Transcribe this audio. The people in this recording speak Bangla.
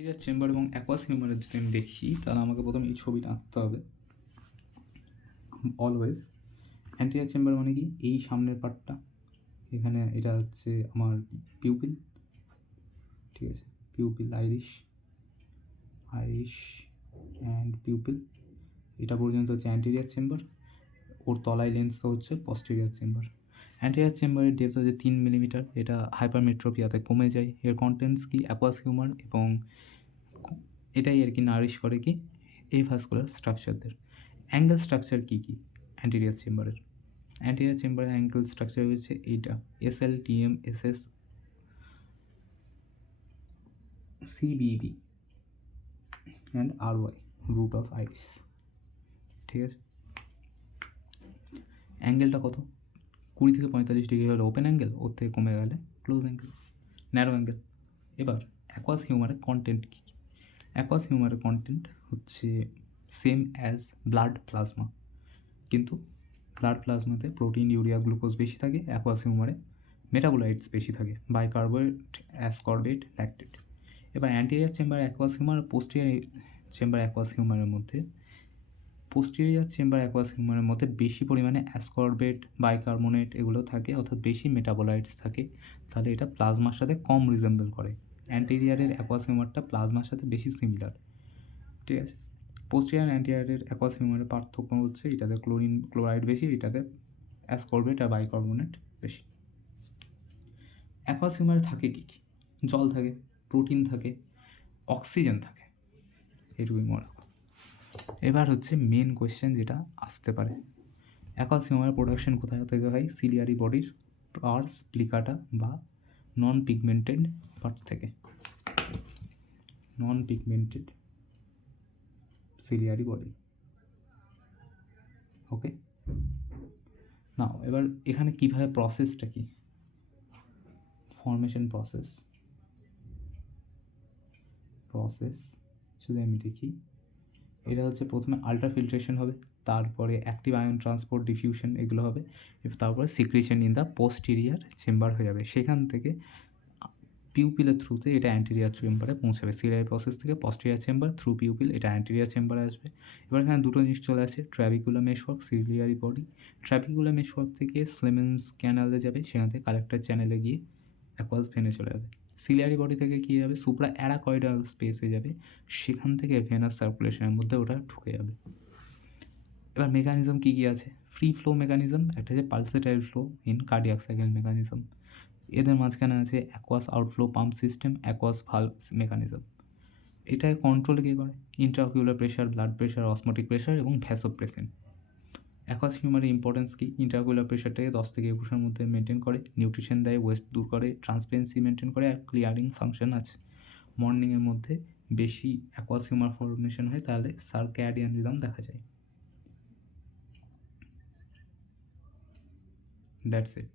অ্যান্টেরিয়র চেম্বার এবং অ্যাকোয়াস হিউমারের যদি আমি দেখি তাহলে আমাকে প্রথমে এই ছবিটা আঁকতে হবে। অলওয়েজ অ্যান্টেরিয়র চেম্বার মানে কি, এই সামনের পার্টটা, এখানে এটা হচ্ছে আমার পিউপিল, ঠিক আছে, পিউপিল আইরিশ অ্যান্ড পিউপিল, এটা পর্যন্ত হচ্ছে অ্যান্টেরিয়র চেম্বার, ওর তলায় লেন্সটা হচ্ছে পস্টেরিয়র চেম্বার। অ্যান্টেরিয়র চেম্বারের ডেপথ হচ্ছে 3 মিলিমিটার, এটা হাইপারমেট্রোপিয়াতে কমে যায়। এর কন্টেন্টস কি, অ্যাকোয়াস হিউমার, এবং এটাই আর কি নারিশ করে কি এই ভাস্কুলার স্ট্রাকচারদের। অ্যাঙ্গেল স্ট্রাকচার কী কী অ্যান্টেরিয়র চেম্বারের? অ্যান্টেরিয়র চেম্বারের অ্যাঙ্গেল স্ট্রাকচার হচ্ছে এইটা, SL, TM, SS, CBB and RY, root of iris, ঠিক আছে। অ্যাঙ্গেলটা কত? 20 থেকে 45 ডিগ্রি হলে ওপেন অ্যাঙ্গেল, ওর থেকে কমে গেলে ক্লোজ অ্যাঙ্গেল, ন্যারো অ্যাঙ্গেল। এবার অ্যাকোয়াস হিউমারের কন্টেন্ট কী? অ্যাকোয়াস হিউমারের কন্টেন্ট হচ্ছে সেম অ্যাজ ব্লাড প্লাজমা, কিন্তু ব্লাড প্লাজমাতে প্রোটিন, ইউরিয়া, গ্লুকোজ বেশি থাকে, অ্যাকোয়াস হিউমারে মেটাবোলাইটস বেশি থাকে, বাইকার্বনেট, অ্যাসকর্বেট, ল্যাকটেট। এবার anterior chamber aqueous humour, posterior chamber aqueous হিউমারের মধ্যে, পোস্টেরিয়র চেম্বার অ্যাকোয়াস হিউমারের মধ্যে বেশি পরিমাণে অ্যাসকর্বেট, বাইকার্বনেট এগুলো থাকে, অর্থাৎ বেশি মেটাবোলাইটস থাকে, তাহলে এটা প্লাজমার সাথে কম রিজেম্বল করে। অ্যান্টেরিয়রের অ্যাকোয়াস হিউমারটা প্লাজমার সাথে বেশি সিমিলার, ঠিক আছে। পোস্টেরিয়র অ্যান্টেরিয়রের অ্যাকোয়াস হিউমারের পার্থক্য হচ্ছে এটাতে ক্লোরাইড বেশি, এটাতে অ্যাসকর্বেট আর বাইকার্বনেট বেশি। অ্যাকোয়াস হিউমারে থাকে কী কী? জল থাকে, প্রোটিন থাকে, অক্সিজেন থাকে, এটুকুই মনে রাখো। এবার হচ্ছে মেন কোয়েশ্চেন যেটা আসতে পারে, অ্যাকোয়াস হিউমারের প্রোডাকশন কোথায় থেকে হয়? সিলিয়ারি বডির পার্স প্লিকাটা বা নন পিগমেন্টেড পার্ট থেকে, নন পিগমেন্টেড সিলিয়ারি বডি, ওকে। নাও এবার এখানে কীভাবে প্রসেসটা কি, ফর্মেশন প্রসেস যদি আমি দেখি, এটা হচ্ছে প্রথমে আলট্রাফিল্ট্রেশন হবে, তারপরে অ্যাক্টিভ আয়ন ট্রান্সপোর্ট, ডিফিউশন এগুলো হবে, তারপরে secretion in the posterior chamber হয়ে যাবে, সেখান থেকে পিউপিলের থ্রুতে এটা অ্যান্টেরিয়ার চেম্বারে পৌঁছাবে। সিলিয়ারি প্রসেস থেকে পস্টেরিয়ার চেম্বার, থ্রু পিউপিল এটা অ্যান্টেরিয়ার চেম্বারে আসবে। এবার এখানে দুটো জিনিস চলে আসে, ট্র্যাবিকুলার মেশওয়ার্ক, সিলিয়ারি বডি। ট্র্যাবিকুলার মেশওয়ার্ক থেকে স্লেমেন্স ক্যানালে যাবে, সেখান থেকে কালেক্টর চ্যানেলে গিয়ে অ্যাকোয়াস ভেনে চলে যাবে। সিলিয়ারি বডি থেকে কী যাবে, সুপ্রা অ্যারাকয়েডাল স্পেসে যাবে, সেখান থেকে ভেনাস সার্কুলেশনের মধ্যে ওটা ঢুকে যাবে। এবার মেকানিজম কী কী আছে? ফ্রি ফ্লো মেকানিজম, একটা হচ্ছে পালসেটাইল flow in cardiac cycle mechanism, এদের মাঝখানে আছে aqueous outflow pump system, aqueous valve mechanism. এটাকে কন্ট্রোল কে করে? Intraocular pressure, blood pressure, osmotic pressure এবং ভ্যাসোপ্রেসিন। অ্যাকোয়াস হিউমারের ইম্পর্টেন্স কি? ইন্ট্রাঅকুলার প্রেশারটাকে 10 থেকে 21-এর মধ্যে মেনটেন করে, নিউট্রিশন দেয়, ওয়েস্ট দূর করে, ট্রান্সপারেন্সি মেনটেন করে, আর ক্লিয়ারিং ফাংশন আছে। মর্নিংয়ের মধ্যে বেশি অ্যাকোয়াস হিউমার ফর্মেশন হয়, তাহলে সার্ক্যাডিয়ান রিদম দেখা যায়। That's it.